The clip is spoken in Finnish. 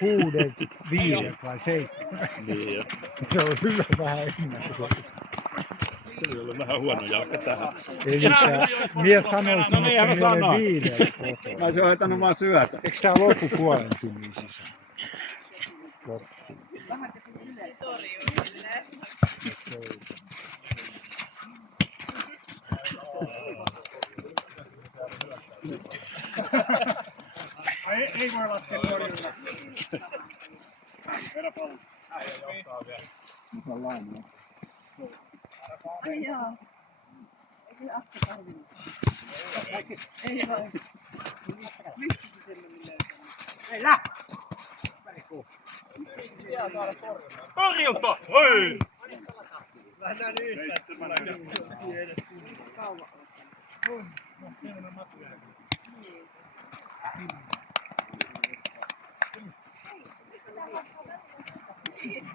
6, 5 vai 7. Niin jo. Se on hyvä vähän enemmän. Se oli ollut vähän huono jalka tähän. Eli mies sanoi, että No niinhän mä minä olen sanoin. 5 Mä olisin hoitanut vaan syötä. Eikö tää loppu puolen tunnin sisään? Loppu. Ei voi laskea korjulla. Ai jaa. Ei Aska tarvinnut. Ei vai. Mistä se semmoinen löytää? Ei läh! Torjunta! Hei! Lähdään yhtään. Kauan. Niin.